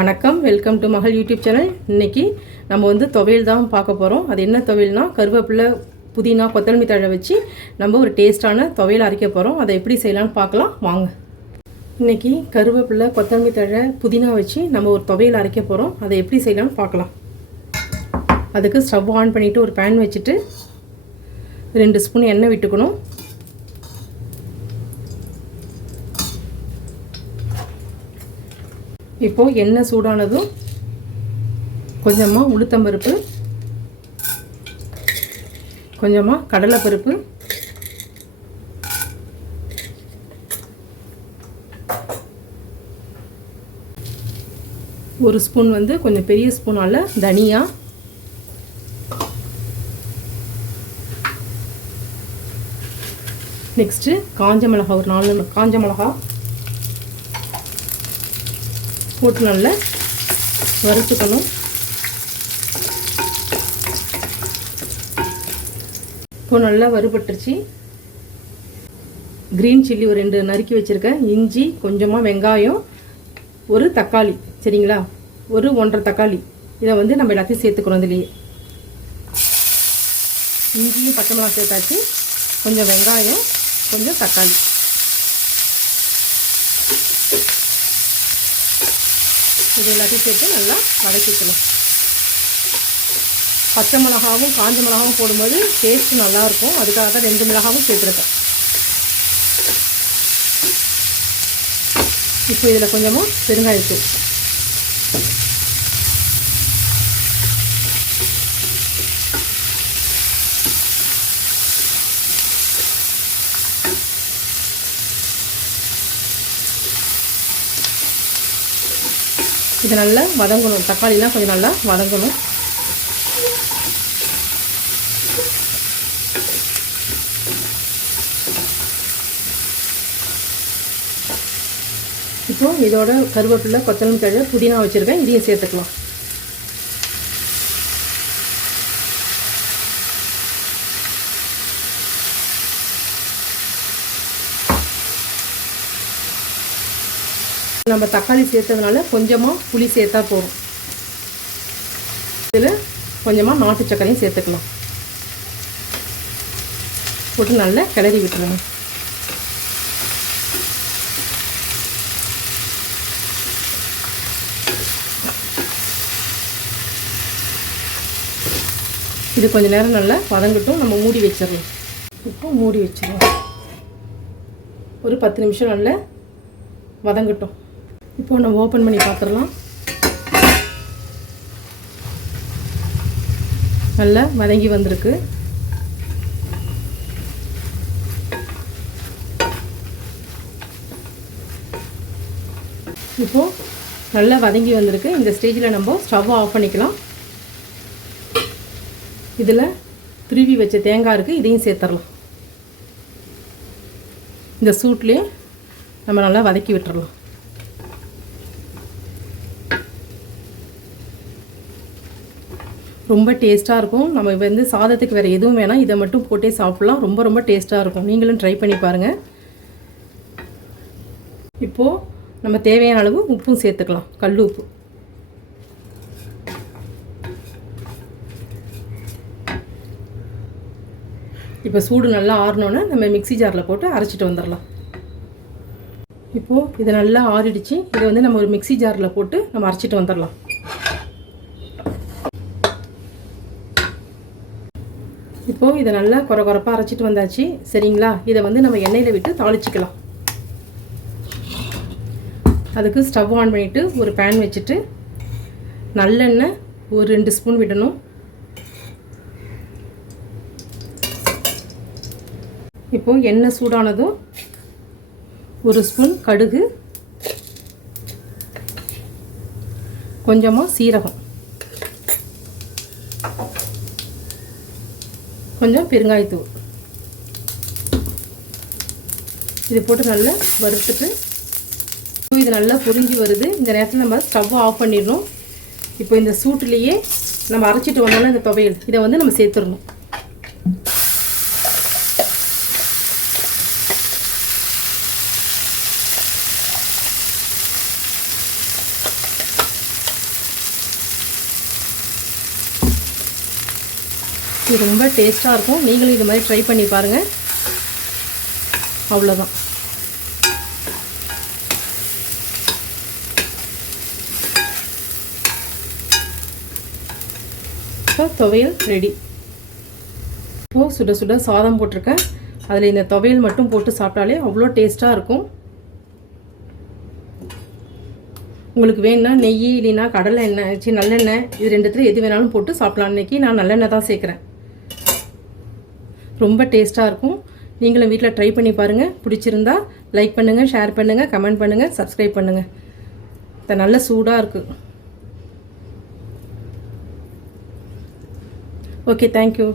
வணக்கம். Welcome to மகள் YouTube channel. இன்றைக்கி நம்ம வந்து துவையல் தான் பார்க்க போகிறோம் அது என்ன துவையல்னா கருவேப்பிலை புதினா கொத்தமல்லி தழை வச்சு நம்ம ஒரு டேஸ்டான துவையல் அரைக்க போகிறோம் அதை எப்படி செய்யலாம்னு பார்க்கலாம். வாங்க. இன்னைக்கு கருவேப்பிலை கொத்தமல்லி தழை புதினா வச்சு நம்ம ஒரு துவையல் அரைக்க போகிறோம் அதை எப்படி செய்யலாம்னு பார்க்கலாம். அதுக்கு ஸ்டவ் ஆன் பண்ணிவிட்டு ஒரு பேன் வச்சுட்டு ரெண்டு ஸ்பூன் எண்ணெய் விட்டுக்கணும். இப்போது எண்ணெய் சூடானதும் கொஞ்சமாக உளுத்தம்பருப்பு கொஞ்சமாக கடலைப்பருப்பு ஒரு ஸ்பூன் வந்து கொஞ்சம் பெரிய ஸ்பூனால் தனியா நெக்ஸ்ட்டு காஞ்ச மிளகா ஒரு நாலு காஞ்ச மிளகா போட்டு நல்லா வறுத்துக்கணும். இப்போ நல்லா வறுபட்டுருச்சு. க்ரீன் சில்லி ஒரு ரெண்டு நறுக்கி வச்சுருக்கேன். இஞ்சி கொஞ்சமாக வெங்காயம் ஒரு தக்காளி. சரிங்களா? ஒரு ஒன்றரை தக்காளி. இதை வந்து நம்ம எல்லாத்தையும் சேர்த்துக்கிறோம் இதுலேயே. இஞ்சியும் பச்சை மிளகா சேர்த்தாச்சு. கொஞ்சம் வெங்காயம் கொஞ்சம் தக்காளி. இது எல்லாத்தையும் சேர்த்து நல்லா வதக்கிக்கணும். பச்சை மிளகாவும் காஞ்ச மிளகாவும் போடும்போது டேஸ்ட்டு நல்லாயிருக்கும். அதுக்காக தான் ரெண்டு மிளகாவும் சேர்த்துருக்கேன். இப்போ இதில் கொஞ்சமாக பெருங்காயத்தூள். இது நல்லா வதங்கணும். தக்காளிலாம் கொஞ்சம் நல்லா வதங்கணும். இப்போ இதோட கருவேப்பிலை கொத்தமல்லி தழை புதினா வச்சுருக்கேன். இதையும் சேர்த்துக்கலாம். நம்ம தக்காளி சேர்த்ததுனால கொஞ்சமாக புளி சேர்த்தா போதும். இதில் கொஞ்சமாக நாட்டு சக்கரையும் சேர்த்துக்கலாம். போட்டு நல்லா கிளறி விட்டுருங்க. இது கொஞ்ச நேரம் நல்லா வதங்கட்டும். நம்ம மூடி வச்சிடலாம். இப்போ மூடி வச்சிடலாம். ஒரு பத்து நிமிஷம் நல்லா வதங்கட்டும். இப்போ நம்ம ஓப்பன் பண்ணி பார்த்துடலாம். நல்லா வதங்கி வந்திருக்கு. இப்போது நல்லா வதங்கி வந்திருக்கு. இந்த ஸ்டேஜில் நம்ம ஸ்டவ் ஆஃப் பண்ணிக்கலாம். இதில் துருவி வச்ச தேங்காய் இருக்குது இதையும் சேர்த்துடலாம். இந்த சூட்லேயே நம்ம நல்லா வதக்கி விட்டுறலாம். ரொம்ப டேஸ்ட்டாக இருக்கும். நம்ம வந்து சாதத்துக்கு வேறு எதுவும் வேணாம். இதை மட்டும் போட்டே சாப்பிட்லாம். ரொம்ப ரொம்ப டேஸ்ட்டாக இருக்கும். நீங்களும் ட்ரை பண்ணி பாருங்கள் இப்போது நம்ம தேவையான அளவு உப்பும் சேர்த்துக்கலாம். கல் உப்பு. இப்போ சூடு நல்லா ஆறினோன்னே நம்ம மிக்சி ஜாரில் போட்டு அரைச்சிட்டு வந்துடலாம் இப்போது இது நல்லா ஆறிடுச்சு. இதை வந்து நம்ம ஒரு மிக்சி ஜாரில் போட்டு நம்ம அரைச்சிட்டு வந்துடலாம் இப்போது இதை நல்லா குறை குறைப்பாக அரைச்சிட்டு வந்தாச்சு. சரிங்களா? இதை வந்து நம்ம எண்ணெயில் விட்டு தாளிச்சிக்கலாம். அதுக்கு ஸ்டவ் ஆன் பண்ணிவிட்டு ஒரு பேன் வச்சுட்டு நல்லெண்ணெய் ஒரு ரெண்டு ஸ்பூன் விடணும். இப்போது எண்ணெய் சூடானதும் ஒரு ஸ்பூன் கடுகு கொஞ்சமாக சீரகம். கொஞ்சம் பெருங்காயத்தூள். இது போட்டு நல்லா வறுத்துட்டு இது நல்லா பொரிஞ்சு வருது. இந்த நேரத்தில் நம்ம ஸ்டவ் ஆஃப் பண்ணிடணும். இப்போ இந்த சூட்டுலேயே நம்ம அரைச்சிட்டு வந்தோம்னா இந்த துவையல் இதை வந்து நம்ம சேர்த்துடணும். இது ரொம்ப டேஸ்ட்டாக இருக்கும். நீங்களும் இது மாதிரி ட்ரை பண்ணி பாருங்கள் அவ்வளோதான் இப்போ துவையல் ரெடி இப்போது சுட சுட சாதம் போட்டிருக்கேன். அதில் இந்த துவையல் மட்டும் போட்டு சாப்பிட்டாலே அவ்வளோ டேஸ்ட்டாக இருக்கும். உங்களுக்கு வேணும்னா நெய் இல்லைன்னா கடலை எண்ணெய் சி நல்லெண்ணெய் இது ரெண்டுத்துல எது வேணாலும் போட்டு சாப்பிடலாம். இன்னைக்கு நான் நல்லெண்ணெய் தான் சேர்க்குறேன். ரொம்ப டேஸ்ட்டாக இருக்கும். நீங்களும் வீட்டில் ட்ரை பண்ணி பாருங்கள் பிடிச்சிருந்தா லைக் பண்ணுங்கள் ஷேர் பண்ணுங்கள் கமெண்ட் பண்ணுங்கள் சப்ஸ்கிரைப் பண்ணுங்கள் இப்போ நல்ல சூடாக இருக்குது ஓகே தேங்க்யூ